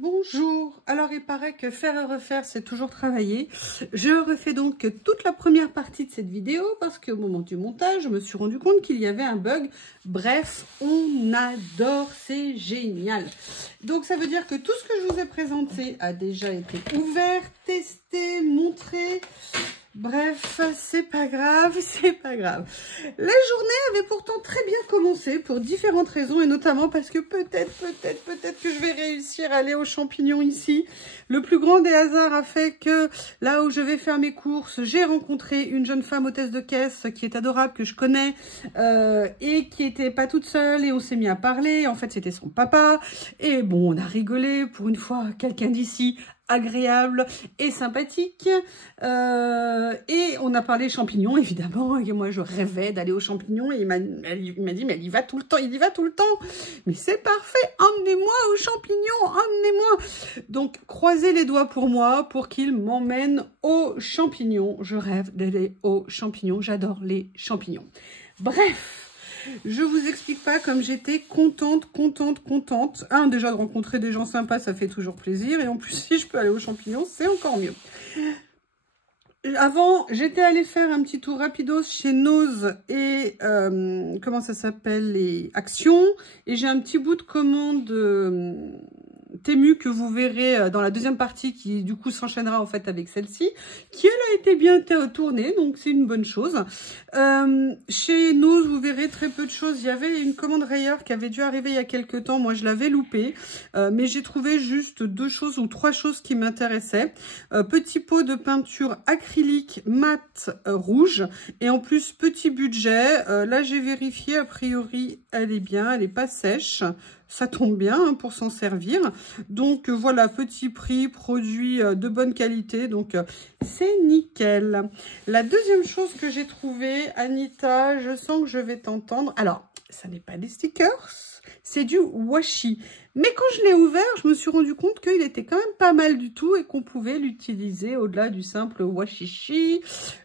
Bonjour, alors il paraît que faire et refaire c'est toujours travailler. Je refais donc toute la première partie de cette vidéo parce qu'au moment du montage je me suis rendu compte qu'il y avait un bug. Bref, on adore, c'est génial. Donc ça veut dire que tout ce que je vous ai présenté a déjà été ouvert, testé, montré. Bref, c'est pas grave, c'est pas grave. La journée avait pourtant très bien commencé pour différentes raisons et notamment parce que peut-être que je vais réussir à aller aux champignons ici. Le plus grand des hasards a fait que là où je vais faire mes courses, j'ai rencontré une jeune femme hôtesse de caisse qui est adorable, que je connais et qui était pas toute seule et on s'est mis à parler. En fait, c'était son papa et bon, on a rigolé pour une fois, quelqu'un d'ici agréable et sympathique et on a parlé champignons évidemment et moi je rêvais d'aller aux champignons et il m'a dit mais il y va tout le temps, mais c'est parfait, emmenez-moi aux champignons, emmenez-moi. Donc croisez les doigts pour moi pour qu'il m'emmène aux champignons. Je rêve d'aller aux champignons, j'adore les champignons. Bref, je vous explique pas comme j'étais contente. Déjà de rencontrer des gens sympas, ça fait toujours plaisir. Et en plus, si je peux aller aux champignons, c'est encore mieux. Avant, j'étais allée faire un petit tour rapidos chez Nose et, comment ça s'appelle, les Actions. Et j'ai un petit bout de commande Temu que vous verrez dans la deuxième partie qui du coup s'enchaînera en fait avec celle-ci, qui elle a été bien tournée, donc c'est une bonne chose. Chez Nose, vous verrez très peu de choses. Il y avait une commande Rayer qui avait dû arriver il y a quelques temps, moi je l'avais loupée, mais j'ai trouvé juste 2 choses ou 3 choses qui m'intéressaient. Petit pot de peinture acrylique mat rouge et en plus petit budget. Là j'ai vérifié, a priori elle est bien, elle n'est pas sèche. Ça tombe bien hein, pour s'en servir. Donc voilà, petit prix, produit de bonne qualité. Donc c'est nickel. La deuxième chose que j'ai trouvée, Anita, je sens que je vais t'entendre. Alors, ça n'est pas des stickers, c'est du washi. Mais quand je l'ai ouvert, je me suis rendu compte qu'il était quand même pas mal du tout et qu'on pouvait l'utiliser au-delà du simple washishi.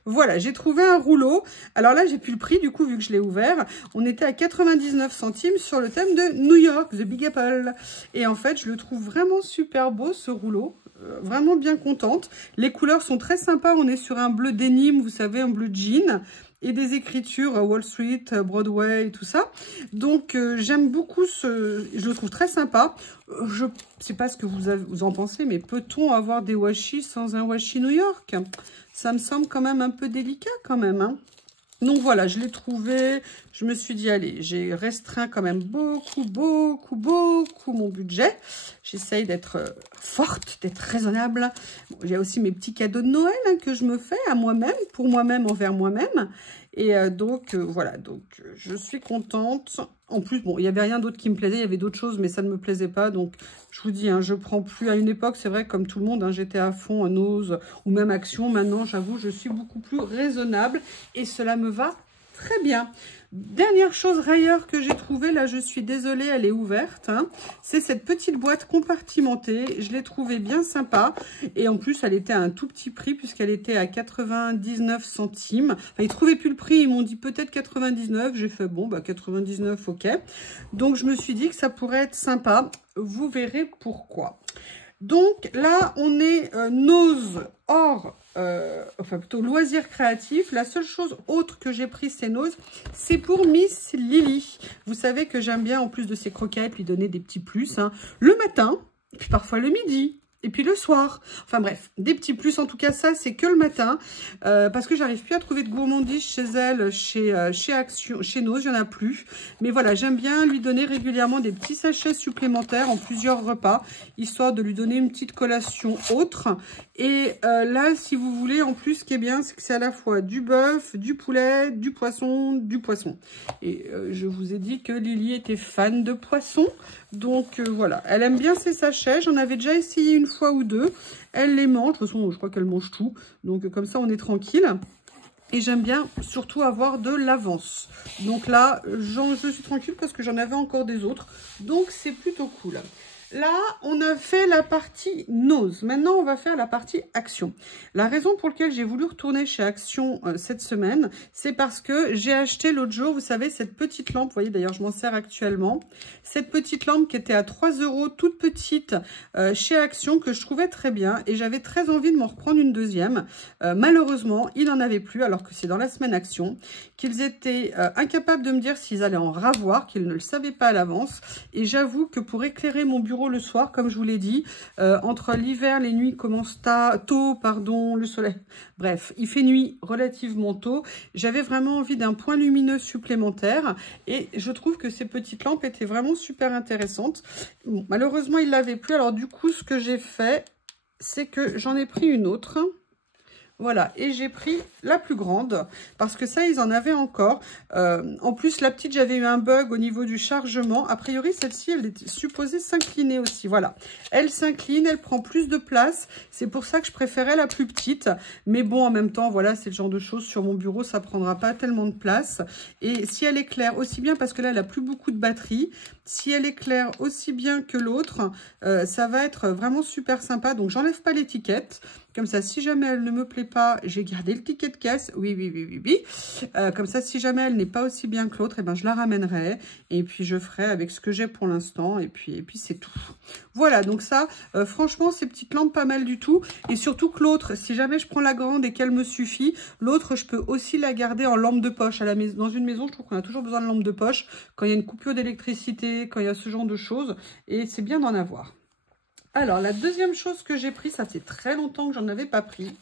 Voilà, j'ai trouvé un rouleau. Alors là, j'ai plus le prix du coup, vu que je l'ai ouvert. On était à 99 centimes sur le thème de New York, The Big Apple. Et en fait, je le trouve vraiment super beau, ce rouleau. Vraiment bien contente. Les couleurs sont très sympas. On est sur un bleu denim, vous savez, un bleu jean. Et des écritures Wall Street, Broadway, tout ça. Donc, j'aime beaucoup je le trouve très sympa. Je ne sais pas ce que vous en pensez, mais peut-on avoir des washi sans un washi New York? Ça me semble quand même un peu délicat quand même, hein. Donc voilà, je l'ai trouvé, je me suis dit, allez, j'ai restreint quand même beaucoup mon budget. J'essaye d'être forte, d'être raisonnable. Bon, j'ai aussi mes petits cadeaux de Noël hein, que je me fais à moi-même, pour moi-même, envers moi-même. Et donc, voilà, donc je suis contente. En plus, bon, il n'y avait rien d'autre qui me plaisait, il y avait d'autres choses, mais ça ne me plaisait pas. Donc, je vous dis, hein, je prends plus. À une époque, c'est vrai, comme tout le monde, hein, j'étais à fond à Nose ou même Action. Maintenant, j'avoue, je suis beaucoup plus raisonnable et cela me va très bien. Dernière chose Rayer que j'ai trouvée, là je suis désolée, elle est ouverte, hein. C'est cette petite boîte compartimentée, je l'ai trouvée bien sympa et en plus elle était à un tout petit prix puisqu'elle était à 99 centimes. Enfin, ils trouvaient plus le prix, ils m'ont dit peut-être 99, j'ai fait bon bah 99 ok. Donc je me suis dit que ça pourrait être sympa, vous verrez pourquoi. Donc là, on est Nose hors, enfin plutôt loisirs créatifs. La seule chose autre que j'ai prise, c'est Nose, c'est pour Miss Lily. Vous savez que j'aime bien, en plus de ses croquettes, lui donner des petits plus, hein, le matin, et puis parfois le midi. Et puis le soir, enfin bref, des petits plus. En tout cas, ça, c'est que le matin. Parce que j'arrive plus à trouver de gourmandise chez elle, chez Action, chez Nose, il n'y en a plus. Mais voilà, j'aime bien lui donner régulièrement des petits sachets supplémentaires en plusieurs repas, histoire de lui donner une petite collation autre. Et là, si vous voulez, en plus, ce qui est bien, c'est que c'est à la fois du bœuf, du poulet, du poisson. Et je vous ai dit que Lily était fan de poisson. Donc voilà, elle aime bien ses sachets. J'en avais déjà essayé une fois ou deux. Elle les mange. De toute façon, je crois qu'elle mange tout. Donc comme ça, on est tranquille. Et j'aime bien surtout avoir de l'avance. Donc là, je suis tranquille parce que j'en avais encore des autres. Donc c'est plutôt cool. Là, on a fait la partie nose. Maintenant, on va faire la partie action. La raison pour laquelle j'ai voulu retourner chez Action cette semaine, c'est parce que j'ai acheté l'autre jour, vous savez, cette petite lampe. Vous voyez, d'ailleurs, je m'en sers actuellement. Cette petite lampe qui était à 3 €, toute petite, chez Action, que je trouvais très bien. Et j'avais très envie de m'en reprendre une deuxième. Malheureusement, il n'en avait plus, alors que c'est dans la semaine Action, qu'ils étaient incapables de me dire s'ils allaient en ravoir, qu'ils ne le savaient pas à l'avance. Et j'avoue que pour éclairer mon bureau le soir, comme je vous l'ai dit, entre l'hiver, les nuits commencent tôt, le soleil, bref, il fait nuit relativement tôt, j'avais vraiment envie d'un point lumineux supplémentaire et je trouve que ces petites lampes étaient vraiment super intéressantes. Bon, malheureusement, il ne l'avait plus, alors du coup, ce que j'ai fait, c'est que j'en ai pris une autre. Voilà, et j'ai pris la plus grande, parce que ça, ils en avaient encore. En plus, la petite, j'avais eu un bug au niveau du chargement. A priori, celle-ci, elle est supposée s'incliner aussi. Voilà, elle s'incline, elle prend plus de place. C'est pour ça que je préférais la plus petite. Mais bon, en même temps, voilà, c'est le genre de choses sur mon bureau, ça ne prendra pas tellement de place. Et si elle éclaire aussi bien, parce que là, elle n'a plus beaucoup de batterie, si elle éclaire aussi bien que l'autre, ça va être vraiment super sympa. Donc, j'enlève pas l'étiquette. Comme ça, si jamais elle ne me plaît pas, j'ai gardé le ticket de caisse. Oui. Comme ça, si jamais elle n'est pas aussi bien que l'autre, eh ben, je la ramènerai. Et puis, je ferai avec ce que j'ai pour l'instant. Et puis c'est tout. Voilà, donc ça, franchement, ces petites lampes, pas mal du tout. Et surtout que l'autre, si jamais je prends la grande et qu'elle me suffit, l'autre, je peux aussi la garder en lampe de poche. À la maison, dans une maison, je trouve qu'on a toujours besoin de lampe de poche. Quand il y a une coupure d'électricité, quand il y a ce genre de choses. Et c'est bien d'en avoir. Alors, la deuxième chose que j'ai pris, ça fait très longtemps que j'en avais pas pris,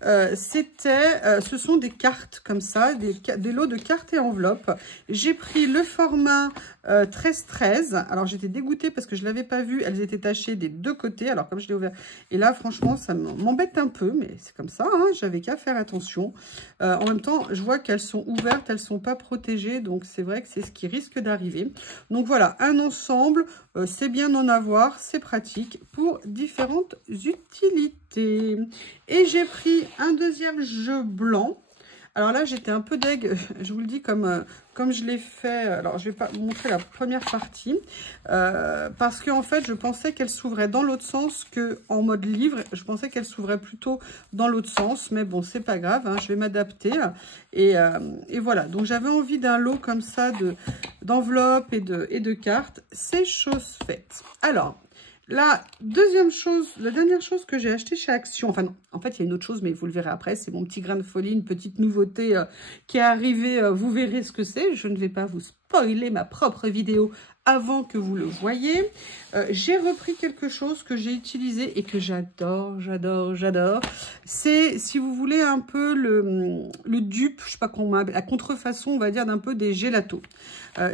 ce sont des cartes comme ça, des lots de cartes et enveloppes. J'ai pris le format 13-13. Alors, j'étais dégoûtée parce que je ne l'avais pas vu. Elles étaient tachées des deux côtés. Alors, comme je l'ai ouvert, et là, franchement, ça m'embête un peu, mais c'est comme ça, hein, j'avais qu'à faire attention. En même temps, je vois qu'elles sont ouvertes, elles ne sont pas protégées, donc c'est vrai que c'est ce qui risque d'arriver. Donc, voilà, un ensemble, c'est bien d'en avoir, c'est pratique pour différentes utilités. Et j'ai pris un deuxième jeu blanc. Alors là, j'étais un peu deg, je vous le dis comme je l'ai fait. Alors, je vais pas vous montrer la première partie. Parce qu'en fait, je pensais qu'elle s'ouvrait dans l'autre sens qu'en mode livre. Je pensais qu'elle s'ouvrait plutôt dans l'autre sens. Mais bon, c'est pas grave, hein, je vais m'adapter. Et voilà, donc j'avais envie d'un lot comme ça d'enveloppes et de cartes. C'est chose faite. Alors, la dernière chose que j'ai acheté chez Action, enfin non, en fait il y a une autre chose, mais vous le verrez après, c'est mon petit grain de folie, une petite nouveauté qui est arrivée, vous verrez ce que c'est, je ne vais pas vous spoiler ma propre vidéo avant que vous le voyez. J'ai repris quelque chose que j'ai utilisé et que j'adore. C'est, si vous voulez, un peu le dupe, je sais pas comment, la contrefaçon, on va dire, d'un peu des gélatos.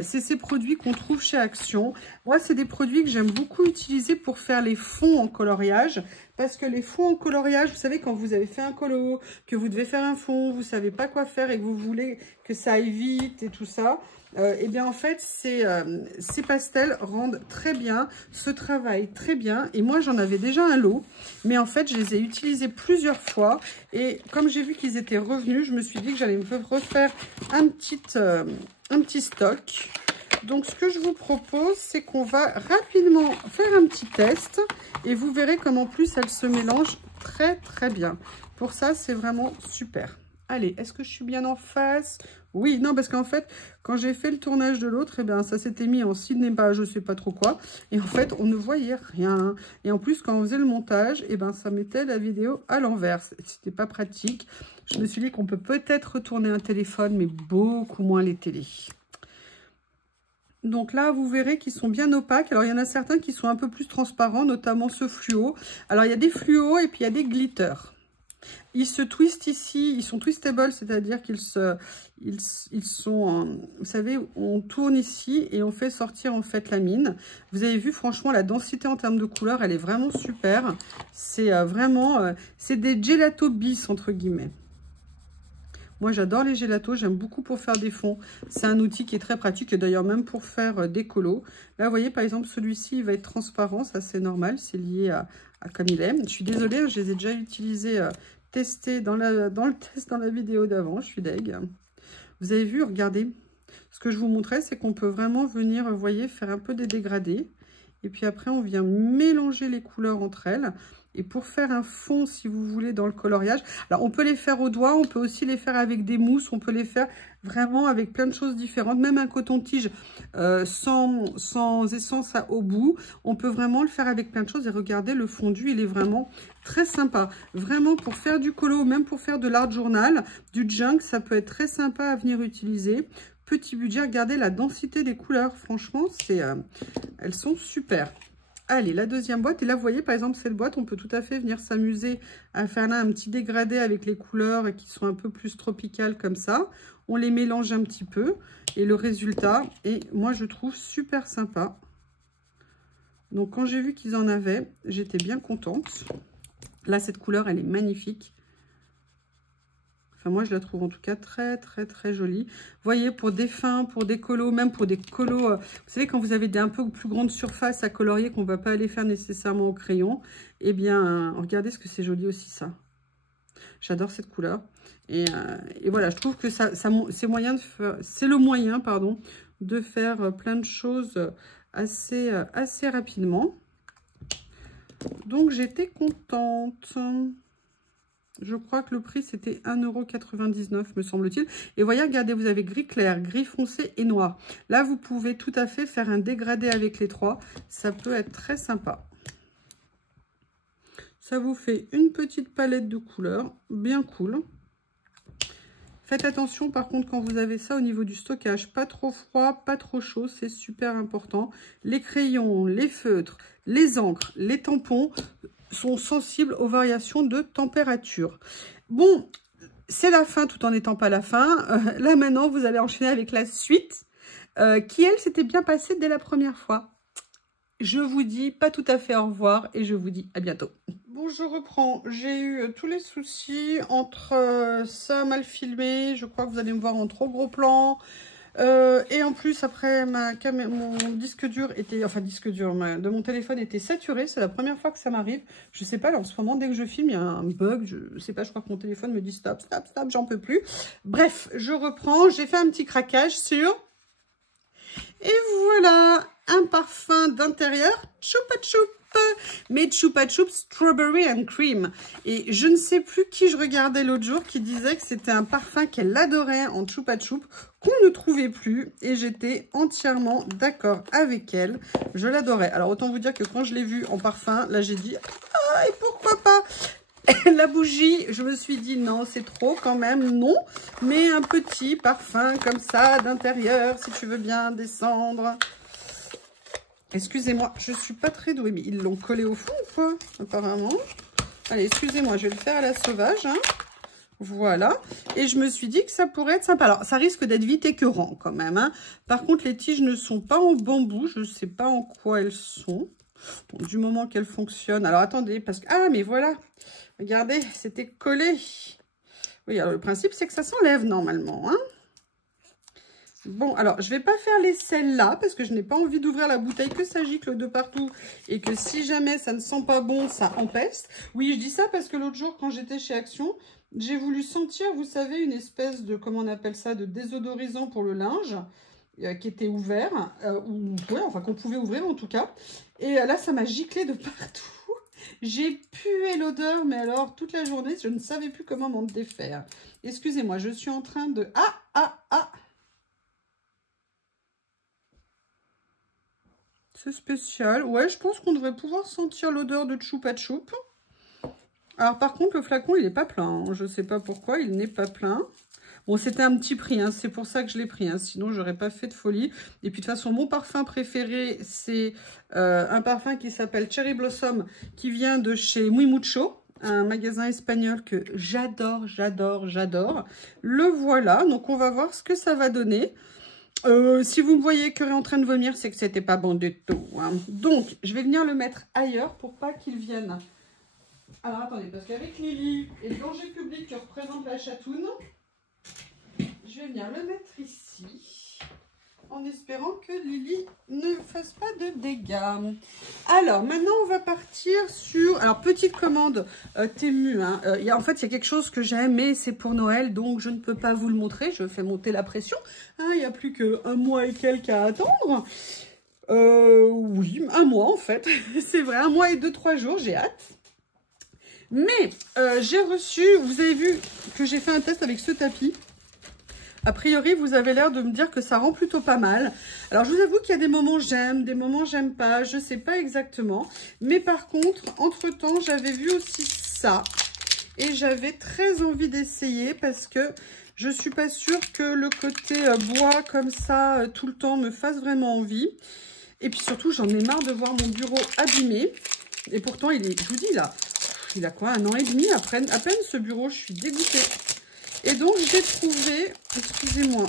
C'est ces produits qu'on trouve chez Action. Moi, c'est des produits que j'aime beaucoup utiliser pour faire les fonds en coloriage. Parce que les fonds en coloriage, vous savez, quand vous avez fait un colo, que vous devez faire un fond, vous savez pas quoi faire et que vous voulez que ça aille vite et tout ça, eh bien en fait, ces pastels rendent très bien, ce travail très bien. Et moi, j'en avais déjà un lot, mais en fait, je les ai utilisés plusieurs fois. Et comme j'ai vu qu'ils étaient revenus, je me suis dit que j'allais me refaire un petit stock. Donc, ce que je vous propose, c'est qu'on va rapidement faire un petit test et vous verrez comme en plus, elles se mélangent très, très bien. Pour ça, c'est vraiment super. Allez, est-ce que je suis bien en face? Oui, non, parce qu'en fait, quand j'ai fait le tournage de l'autre, eh bien, ça s'était mis en cinéma, je sais pas trop quoi. Et en fait, on ne voyait rien. Et en plus, quand on faisait le montage, eh bien, ça mettait la vidéo à l'envers. C'était pas pratique. Je me suis dit qu'on peut peut-être retourner un téléphone, mais beaucoup moins les télés. Donc là, vous verrez qu'ils sont bien opaques. Alors, il y en a certains qui sont un peu plus transparents, notamment ce fluo. Alors, il y a des fluos et puis il y a des glitters. Ils se twistent ici, ils sont twistables, c'est-à-dire qu'ils sont, vous savez, on tourne ici et on fait sortir en fait la mine. Vous avez vu, franchement, la densité en termes de couleur, elle est vraiment super. C'est vraiment, c'est des gelato bis, entre guillemets. Moi, j'adore les gélatos, j'aime beaucoup pour faire des fonds. C'est un outil qui est très pratique, et d'ailleurs même pour faire des colos. Là, vous voyez, par exemple, celui-ci, il va être transparent, ça c'est normal, c'est lié à comme il est. Je suis désolée, hein, je les ai déjà utilisés, testés dans le test dans la vidéo d'avant, je suis deg. Vous avez vu, regardez, ce que je vous montrais, c'est qu'on peut vraiment venir, vous voyez, faire un peu des dégradés. Et puis après, on vient mélanger les couleurs entre elles. Et pour faire un fond, si vous voulez, dans le coloriage, alors on peut les faire au doigt, on peut aussi les faire avec des mousses, on peut les faire vraiment avec plein de choses différentes. Même un coton-tige sans essence au bout, on peut vraiment le faire avec plein de choses. Et regardez, le fondu, il est vraiment très sympa. Vraiment, pour faire du colo, même pour faire de l'art journal, du junk, ça peut être très sympa à venir utiliser. Petit budget, regardez la densité des couleurs. Franchement, elles sont super. Allez, la deuxième boîte. Et là, vous voyez, par exemple, cette boîte, on peut tout à fait venir s'amuser à faire là un petit dégradé avec les couleurs qui sont un peu plus tropicales comme ça. On les mélange un petit peu. Et le résultat est, moi, je trouve super sympa. Donc, quand j'ai vu qu'ils en avaient, j'étais bien contente. Là, cette couleur, elle est magnifique. Enfin, moi, je la trouve en tout cas très, très, très jolie. Vous voyez, pour des fins, pour des colos, même pour des colos, vous savez, quand vous avez des un peu plus grandes surfaces à colorier, qu'on ne va pas aller faire nécessairement au crayon, eh bien, regardez ce que c'est joli aussi, ça. J'adore cette couleur. Et voilà, je trouve que c'est le moyen, pardon, de faire plein de choses assez rapidement. Donc, j'étais contente. Je crois que le prix, c'était 1,99 €, me semble-t-il. Et voyez, regardez, vous avez gris clair, gris foncé et noir. Là, vous pouvez tout à fait faire un dégradé avec les trois. Ça peut être très sympa. Ça vous fait une petite palette de couleurs, bien cool. Faites attention, par contre, quand vous avez ça au niveau du stockage. Pas trop froid, pas trop chaud, c'est super important. Les crayons, les feutres, les encres, les tampons sont sensibles aux variations de température. Bon, c'est la fin tout en n'étant pas la fin. Là maintenant, vous allez enchaîner avec la suite qui, elle, s'était bien passée dès la première fois. Je vous dis pas tout à fait au revoir et je vous dis à bientôt. Bon, je reprends. J'ai eu tous les soucis entre ça mal filmé. Je crois que vous allez me voir en trop gros plan. Et en plus, après, mon disque dur était... Enfin, disque dur de mon téléphone était saturé. C'est la première fois que ça m'arrive. Je sais pas, là, en ce moment, dès que je filme, il y a un bug. Je sais pas, je crois que mon téléphone me dit stop, stop, stop, j'en peux plus. Bref, je reprends. J'ai fait un petit craquage sur... Et voilà, un parfum d'intérieur, Chupa Chup, mais Chupa Chup Strawberry and Cream. Et je ne sais plus qui je regardais l'autre jour qui disait que c'était un parfum qu'elle adorait en Chupa Chup, qu'on ne trouvait plus. Et j'étais entièrement d'accord avec elle. Je l'adorais. Alors autant vous dire que quand je l'ai vue en parfum, là j'ai dit, ah, et pourquoi pas? La bougie, je me suis dit non, c'est trop quand même, non. Mais un petit parfum comme ça d'intérieur, si tu veux bien descendre. Excusez-moi, je suis pas très douée, mais ils l'ont collé au fond ou quoi, apparemment. Allez, excusez-moi, je vais le faire à la sauvage. Hein. Voilà. Et je me suis dit que ça pourrait être sympa. Alors, ça risque d'être vite écœurant quand même. Hein. Par contre, les tiges ne sont pas en bambou. Je ne sais pas en quoi elles sont. Bon, du moment qu'elles fonctionnent. Alors, attendez, parce que... Ah, mais voilà. Regardez, c'était collé. Oui, alors le principe, c'est que ça s'enlève normalement. Hein. Bon, alors, je ne vais pas faire les celles-là parce que je n'ai pas envie d'ouvrir la bouteille, que ça gicle de partout. Et que si jamais ça ne sent pas bon, ça empeste. Oui, je dis ça parce que l'autre jour, quand j'étais chez Action, j'ai voulu sentir, vous savez, une espèce de, comment on appelle ça, de désodorisant pour le linge qui était ouvert. Ou ouais, enfin, qu'on pouvait ouvrir en tout cas. Et là, ça m'a giclé de partout. J'ai pué l'odeur, mais alors toute la journée, je ne savais plus comment m'en défaire. Excusez-moi, je suis en train de... Ah. C'est spécial. Ouais, je pense qu'on devrait pouvoir sentir l'odeur de Chupa Chup. Alors par contre, le flacon, il n'est pas plein. Hein. Je ne sais pas pourquoi, il n'est pas plein. Bon, c'était un petit prix, hein, c'est pour ça que je l'ai pris, hein, sinon je n'aurais pas fait de folie. Et puis de toute façon, mon parfum préféré, c'est un parfum qui s'appelle Cherry Blossom, qui vient de chez Muy Mucho, un magasin espagnol que j'adore, j'adore, j'adore. Le voilà, donc on va voir ce que ça va donner. Si vous me voyez que en train de vomir, c'est que c'était pas bon du tout. Hein. Donc, je vais venir le mettre ailleurs pour pas qu'il vienne. Alors attendez, parce qu'avec Lily et le danger public qui représente la chatoune, je vais venir le mettre ici, en espérant que Lily ne fasse pas de dégâts. Alors, maintenant, on va partir sur... Alors, petite commande Temu. Hein. En fait, il y a quelque chose que j'aime, mais c'est pour Noël, donc je ne peux pas vous le montrer. Je fais monter la pression. Hein, il n'y a plus qu'un mois et quelques à attendre. Oui, un mois en fait. C'est vrai, un mois et 2-3 jours, j'ai hâte. Mais j'ai reçu, vous avez vu que j'ai fait un test avec ce tapis. A priori, vous avez l'air de me dire que ça rend plutôt pas mal. Alors, je vous avoue qu'il y a des moments j'aime, des moments j'aime pas. Je sais pas exactement. Mais par contre, entre-temps, j'avais vu aussi ça. Et j'avais très envie d'essayer parce que je suis pas sûre que le côté bois comme ça, tout le temps, me fasse vraiment envie. Et puis surtout, j'en ai marre de voir mon bureau abîmé. Et pourtant, il est, je vous dis là, il a quoi, 1 an et demi à peine ce bureau. Je suis dégoûtée. Et donc, j'ai trouvé, excusez-moi,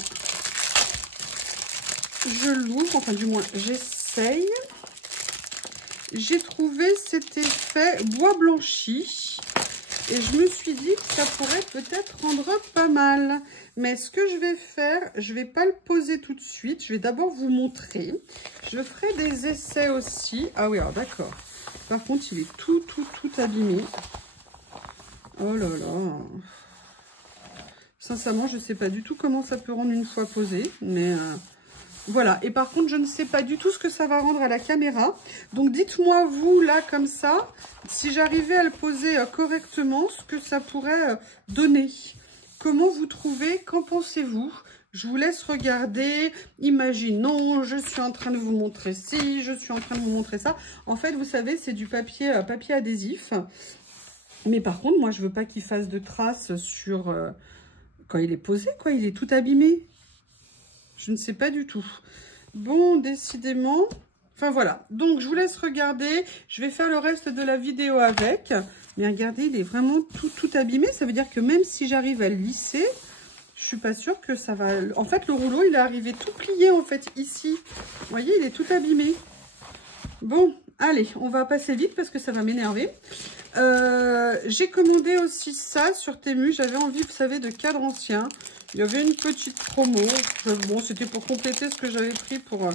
je l'ouvre, enfin du moins, j'essaye. J'ai trouvé cet effet bois blanchi. Et je me suis dit que ça pourrait peut-être rendre pas mal. Mais ce que je vais faire, je ne vais pas le poser tout de suite. Je vais d'abord vous montrer. Je ferai des essais aussi. Ah oui, alors d'accord. Par contre, il est tout abîmé. Oh là là. Sincèrement, je ne sais pas du tout comment ça peut rendre une fois posé, mais voilà. Et par contre, je ne sais pas du tout ce que ça va rendre à la caméra. Donc, dites-moi, vous, là, comme ça, si j'arrivais à le poser correctement, ce que ça pourrait donner. Comment vous trouvez? Qu'en pensez-vous? Je vous laisse regarder. Imaginons, je suis en train de vous montrer ci, je suis en train de vous montrer ça. En fait, vous savez, c'est du papier adhésif. Mais par contre, moi, je veux pas qu'il fasse de traces sur... quand il est posé, quoi, il est tout abîmé. Je ne sais pas du tout. Bon, décidément. Enfin, voilà. Donc, je vous laisse regarder. Je vais faire le reste de la vidéo avec. Mais regardez, il est vraiment tout abîmé. Ça veut dire que même si j'arrive à le lisser, je suis pas sûre que ça va... En fait, le rouleau, il est arrivé tout plié, en fait, ici. Vous voyez, il est tout abîmé. Bon, allez, on va passer vite parce que ça va m'énerver. J'ai commandé aussi ça sur Temu. J'avais envie, vous savez, de cadres anciens. Il y avait une petite promo. Bon, c'était pour compléter ce que j'avais pris pour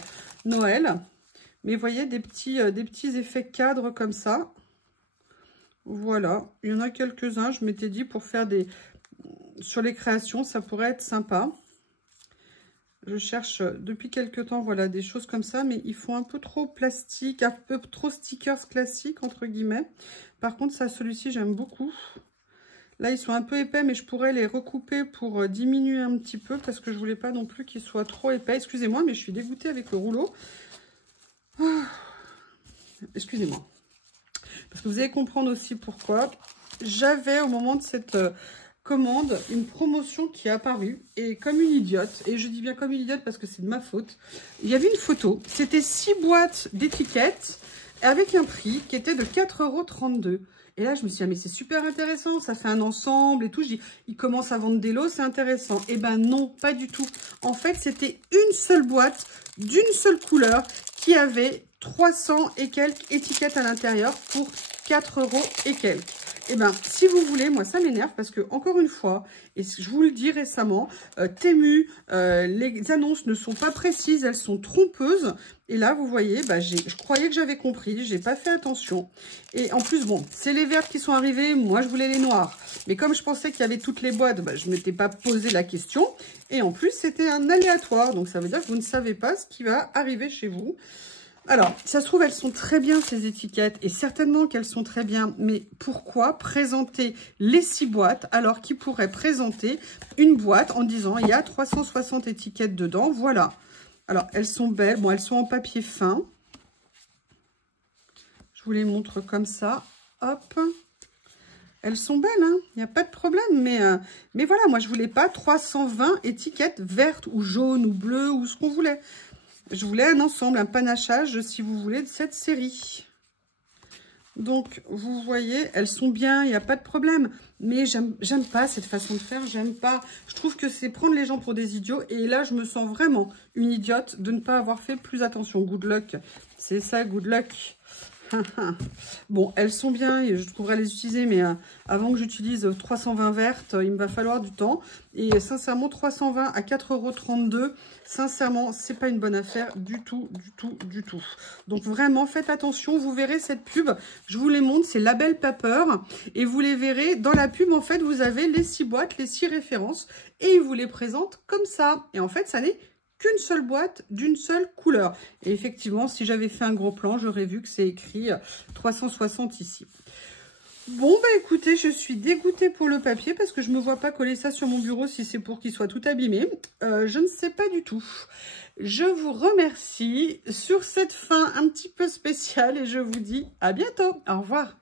Noël. Mais vous voyez, des petits effets cadres comme ça. Voilà. Il y en a quelques-uns. Je m'étais dit pour faire des... Sur les créations, ça pourrait être sympa. Je cherche depuis quelques temps, voilà, des choses comme ça, mais ils font un peu trop plastique, un peu trop stickers classiques, entre guillemets. Par contre, ça, celui-ci, j'aime beaucoup. Là, ils sont un peu épais, mais je pourrais les recouper pour diminuer un petit peu, parce que je voulais pas non plus qu'ils soient trop épais. Excusez-moi, mais je suis dégoûtée avec le rouleau. Ah. Excusez-moi. Parce que vous allez comprendre aussi pourquoi. J'avais, au moment de cette... commande, une promotion qui est apparue et comme une idiote, et je dis bien comme une idiote parce que c'est de ma faute, il y avait une photo, c'était 6 boîtes d'étiquettes avec un prix qui était de 4,32 €. Et là je me suis dit, ah, mais c'est super intéressant, ça fait un ensemble et tout. Je dis, ils commencent à vendre des lots, c'est intéressant. Et ben non, pas du tout. En fait, c'était une seule boîte d'une seule couleur qui avait 300 et quelques étiquettes à l'intérieur pour 4 € et quelques. Eh bien, si vous voulez, moi, ça m'énerve parce que, encore une fois, et je vous le dis récemment, Temu, les annonces ne sont pas précises, elles sont trompeuses. Et là, vous voyez, bah, je croyais que j'avais compris, j'ai pas fait attention. Et en plus, bon, c'est les vertes qui sont arrivées, moi, je voulais les noirs. Mais comme je pensais qu'il y avait toutes les boîtes, bah, je ne m'étais pas posé la question. Et en plus, c'était un aléatoire, donc ça veut dire que vous ne savez pas ce qui va arriver chez vous. Alors, ça se trouve, elles sont très bien, ces étiquettes, et certainement qu'elles sont très bien, mais pourquoi présenter les 6 boîtes alors qu'ils pourraient présenter une boîte en disant, il y a 360 étiquettes dedans, voilà. Alors, elles sont belles, bon, elles sont en papier fin. Je vous les montre comme ça, hop. Elles sont belles, hein, il n'y a pas de problème, mais voilà, moi, je voulais pas 320 étiquettes vertes ou jaunes ou bleues ou ce qu'on voulait. Je voulais un ensemble, un panachage, si vous voulez, de cette série. Donc, vous voyez, elles sont bien, il n'y a pas de problème. Mais j'aime pas cette façon de faire, j'aime pas. Je trouve que c'est prendre les gens pour des idiots. Et là, je me sens vraiment une idiote de ne pas avoir fait plus attention. Good luck, c'est ça, good luck. Bon, elles sont bien et je trouverai les utiliser, mais avant que j'utilise 320 vertes, il me va falloir du temps. Et sincèrement, 320 à 4,32 €, sincèrement, c'est pas une bonne affaire du tout, du tout, du tout. Donc vraiment, faites attention, vous verrez cette pub, je vous les montre, c'est Label Paper, et vous les verrez, dans la pub, en fait, vous avez les 6 boîtes, les 6 références, et ils vous les présentent comme ça. Et en fait, ça n'est qu'une seule boîte d'une seule couleur. Et effectivement, si j'avais fait un gros plan, j'aurais vu que c'est écrit 360 ici. Bon, bah écoutez, je suis dégoûtée pour le papier parce que je ne me vois pas coller ça sur mon bureau si c'est pour qu'il soit tout abîmé. Je ne sais pas du tout. Je vous remercie sur cette fin un petit peu spéciale et je vous dis à bientôt. Au revoir.